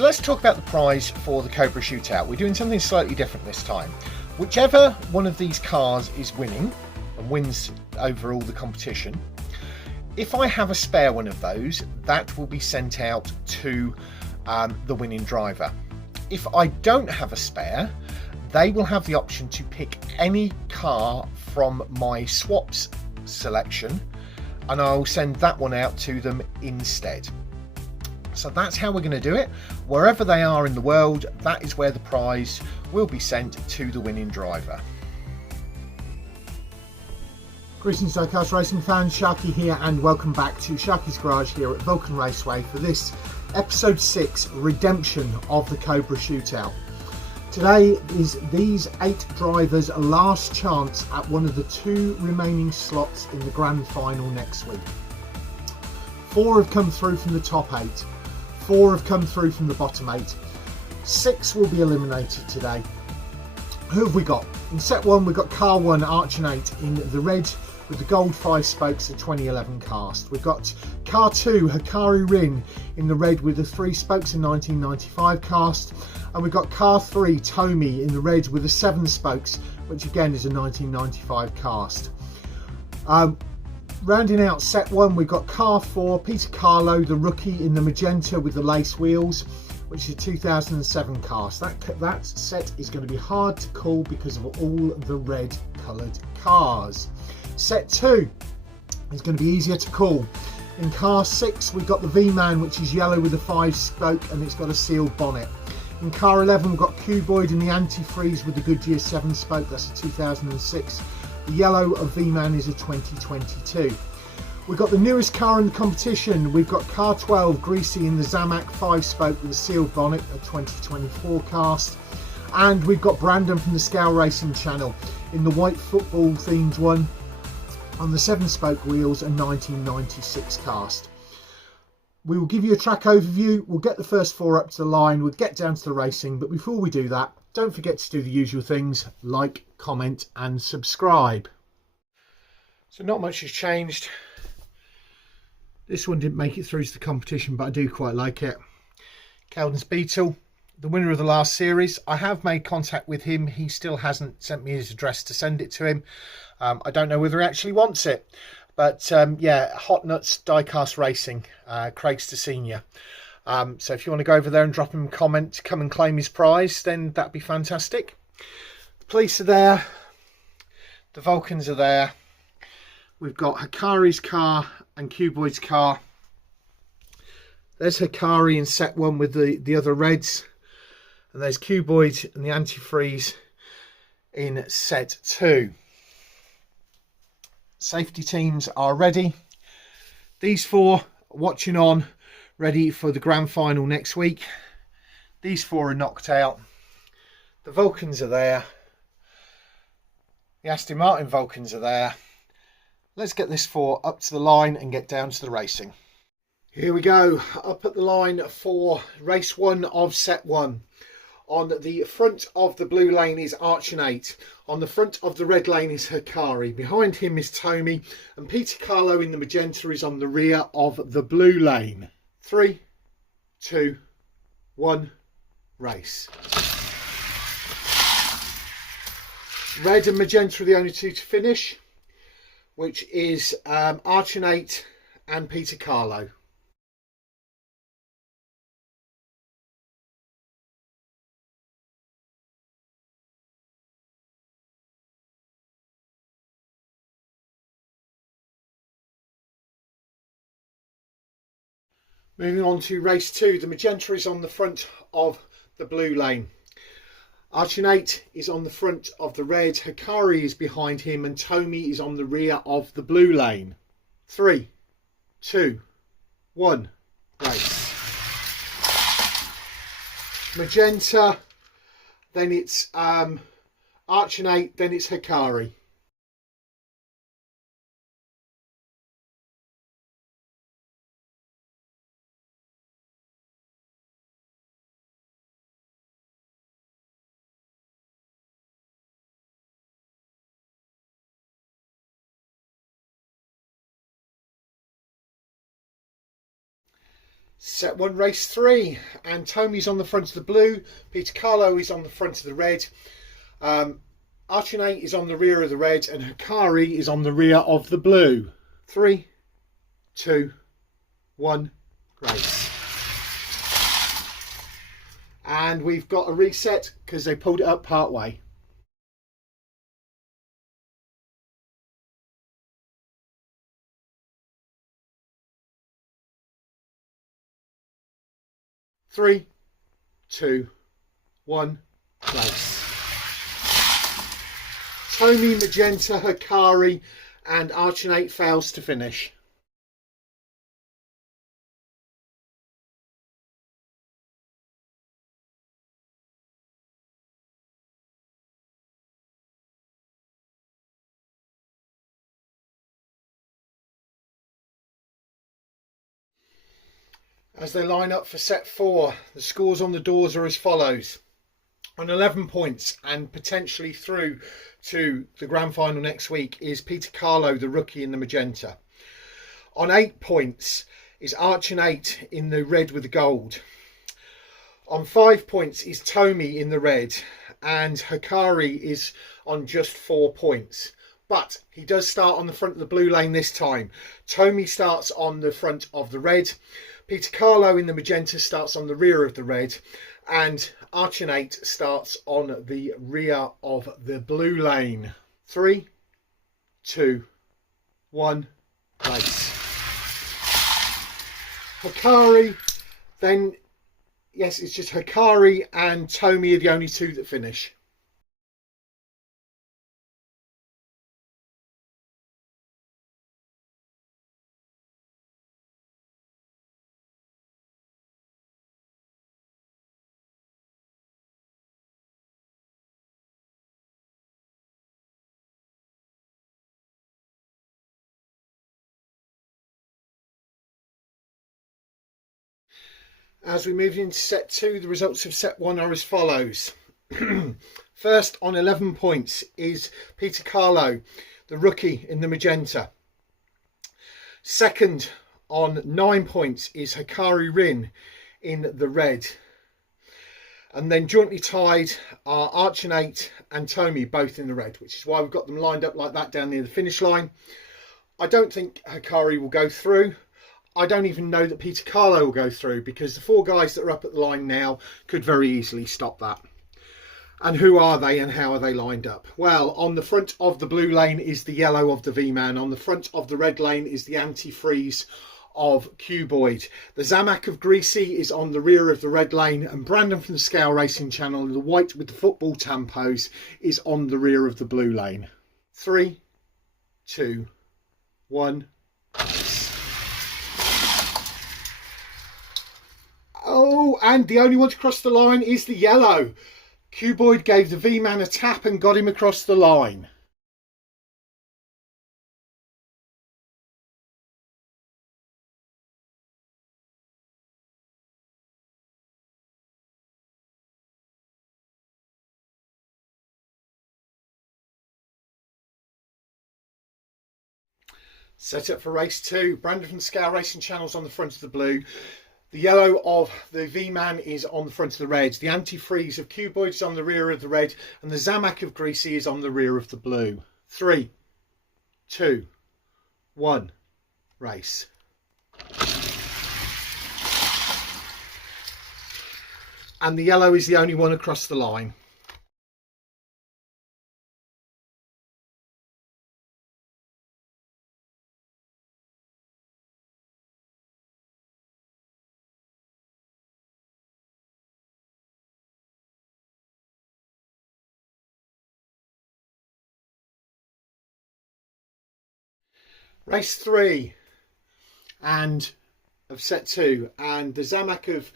So let's talk about the prize for the Cobra Shootout. We're doing something slightly different this time. Whichever one of these cars is winning and wins over all the competition, if I have a spare one of those, that will be sent out to the winning driver. If I don't have a spare, they will have the option to pick any car from my swaps selection, and I'll send that one out to them instead. So that's how we're going to do it. Wherever they are in the world, that is where the prize will be sent to the winning driver. Greetings Diecast Racing fans, Sharky here, and welcome back to Sharky's Garage here at Vulcan Raceway for this episode 6 redemption of the Cobra Shootout. Today is these 8 drivers' last chance at one of the 2 remaining slots in the grand final next week. 4 have come through from the top 8, 4 have come through from the bottom 8, 6 will be eliminated today. Who have we got? In set 1 we've got car 1 ArTchN in the red with the gold 5 spokes of 2011 cast. We've got car 2 Hakari Rin in the red with the 3 spokes of 1995 cast, and we've got car 3 Tomi in the red with the 7 spokes, which again is a 1995 cast. Rounding out set 1 we've got car 4 Carlow, the rookie, in the magenta with the lace wheels, which is a 2007 cast. That set is going to be hard to call because of all the red coloured cars. Set 2 is going to be easier to call. In car 6 we've got the V-Man, which is yellow with a 5 spoke and it's got a sealed bonnet. In car 11 we've got Cuboid in the antifreeze with the Goodyear 7 spoke, that's a 2006. The yellow of V-Man is a 2022. We've got the newest car in the competition. We've got car 12 Greasy in the Zamak 5 spoke with a sealed bonnet, a 2024 cast. And we've got Brandon from the Scale Racing channel in the white football themed one on the 7 spoke wheels, a 1996 cast. We will give you a track overview, we'll get the first 4 up to the line, we'll get down to the racing, but before we do that, don't forget to do the usual things, like, comment and subscribe. So not much has changed. This one didn't make it through to the competition, but I do quite like it. Cowden's Beetle, the winner of the last series. I have made contact with him. He still hasn't sent me his address to send it to him. I don't know whether he actually wants it. But yeah, Hot Nuts Diecast Racing, Craigster Senior. So if you want to go over there and drop him a comment, come and claim his prize, then that'd be fantastic. The police are there. The Vulcans are there. We've got Hakari's car and Cuboid's car. There's Hakari in set 1 with the other reds. And there's Cuboid and the antifreeze in set 2. Safety teams are ready. These 4 are watching on, ready for the grand final next week. These 4 are knocked out. The Vulcans are there. The Aston Martin Vulcans are there. Let's get this 4 up to the line and get down to the racing. Here we go, up at the line for race 1 of set 1. On the front of the blue lane is ArTchN. On the front of the red lane is Hakari. Behind him is Tomi, and Carlow in the magenta is on the rear of the blue lane. 3, 2, 1, race. Red and magenta are the only 2 to finish, which is ArTchN and Carlow. Moving on to race 2, the magenta is on the front of the blue lane. ArTchN is on the front of the red, Hakari is behind him, and Tomi is on the rear of the blue lane. 3, 2, 1, race. Magenta, then it's ArTchN, then it's Hakari. Set 1, race 3, and Tomi's on the front of the blue, Peter Carlow is on the front of the red, ArTchN is on the rear of the red, and Hakari is on the rear of the blue. 3, 2, 1, race. And we've got a reset because they pulled it up part way. Three, two, one, race. Tomi, magenta, Hakari, and ArTchN fails to finish. As they line up for set 4, the scores on the doors are as follows. On 11 points and potentially through to the grand final next week is Peter Carlow, the rookie, in the magenta. On 8 points is ArTchN in the red with the gold. On 5 points is Tomi in the red, and Hakari is on just 4 points. But he does start on the front of the blue lane this time. Tomi starts on the front of the red. Peter Carlow in the magenta starts on the rear of the red, and ArTchN starts on the rear of the blue lane. 3, 2, 1, race. Hakari, then, yes, it's just Hakari and Tomi are the only two that finish. As we move into set 2, the results of set 1 are as follows. First on 11 points is Peter Carlow, the rookie, in the magenta. Second on 9 points is Hakari in the red. And then jointly tied are ArTchN and Tomi, both in the red, which is why we've got them lined up like that down near the finish line. I don't think Hakari will go through. I don't even know that Peter Carlow will go through, because the 4 guys that are up at the line now could very easily stop that. And who are they and how are they lined up? Well, on the front of the blue lane is the yellow of the V-Man. On the front of the red lane is the antifreeze of Cuboid. The Zamak of Greasy is on the rear of the red lane, and Brandon from the Scale Racing channel, the white with the football tampos, is on the rear of the blue lane. 3, 2, 1. Oh, and the only one to cross the line is the yellow. Cuboid gave the V-Man a tap and got him across the line. Set up for race 2. Brandon from the Scale Racing channel's on the front of the blue. The yellow of the V-Man is on the front of the red. The antifreeze of Cuboid is on the rear of the red. And the Zamak of Greasy is on the rear of the blue. 3, 2, 1, race. And the yellow is the only one across the line. Race 3 and of set 2, and the Zamak of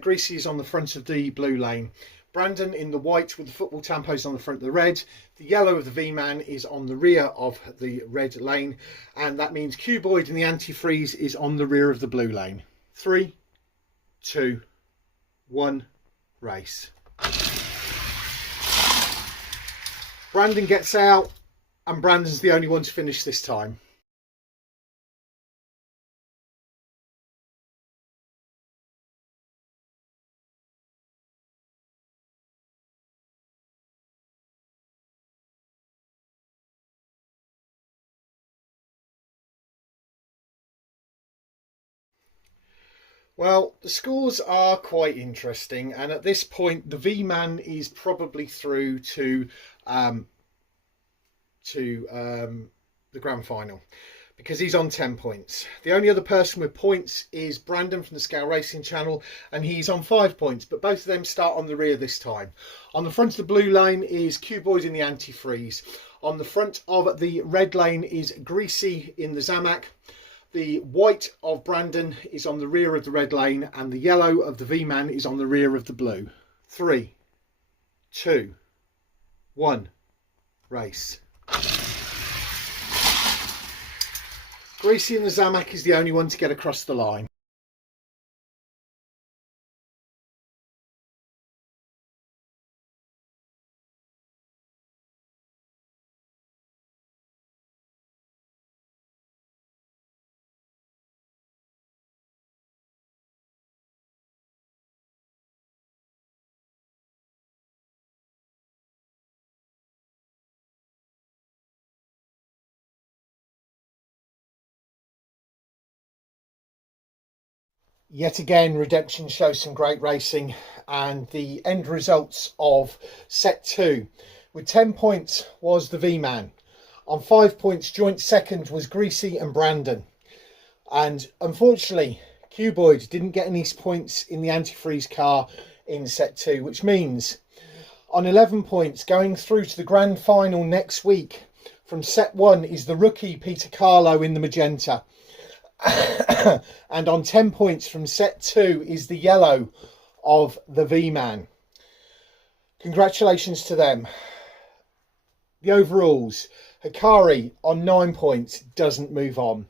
Greasy is on the front of the blue lane. Brandon in the white with the football tampos on the front of the red. The yellow of the V-Man is on the rear of the red lane, and that means Cuboid in the antifreeze is on the rear of the blue lane. 3, 2, 1, race. Brandon gets out, and Brandon's the only one to finish this time. Well, the scores are quite interesting, and at this point the V-Man is probably through to the grand final, because he's on 10 points. The only other person with points is Brandon from the Scale Racing channel, and he's on 5 points, but both of them start on the rear this time. On the front of the blue lane is Q-Boyd in the antifreeze. On the front of the red lane is Greasy in the Zamac. The white of Brandon is on the rear of the red lane, and the yellow of the V-Man is on the rear of the blue. 3, 2, 1, race. Greasy in the Zamac is the only one to get across the line. Yet again, Redemption shows some great racing, and the end results of set 2 with 10 points was the V-Man. On 5 points, joint second was Greasy and Brandon. And unfortunately, Q-Boyd didn't get any points in the antifreeze car in set 2, which means on 11 points, going through to the grand final next week from set 1 is the rookie Peter Carlow in the magenta. And on 10 points from set 2 is the yellow of the V-Man. Congratulations to them. The overalls, Hakari on 9 points doesn't move on.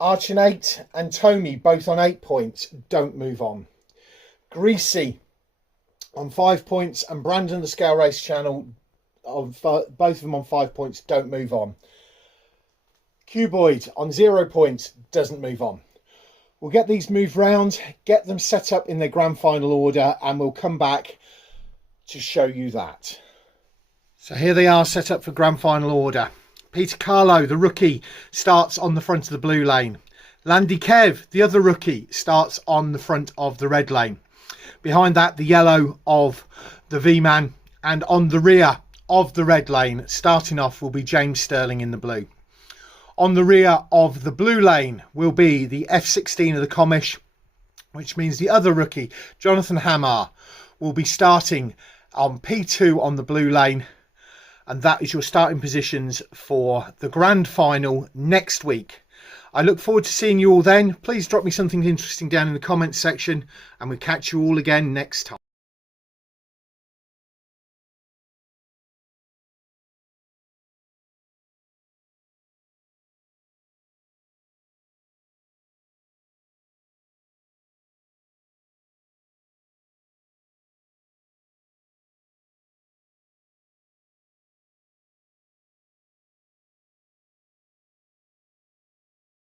ArtchN 8 and Tomi both on 8 points don't move on. Greasy on 5 points and Brandon the Scale Race channel, both of them on 5 points, don't move on. Q-Boyd on 0 points doesn't move on. We'll get these moved round, get them set up in their grand final order, and we'll come back to show you that. So here they are set up for grand final order. Peter Carlow, the rookie, starts on the front of the blue lane. Landy Kev, the other rookie, starts on the front of the red lane. Behind that, the yellow of the V-Man, and on the rear of the red lane, starting off, will be James Sterling in the blue. On the rear of the blue lane will be the F16 of the Comish, which means the other rookie, Jonathan Hamar, will be starting on P2 on the blue lane. And that is your starting positions for the grand final next week. I look forward to seeing you all then. Please drop me something interesting down in the comments section, and we'll catch you all again next time.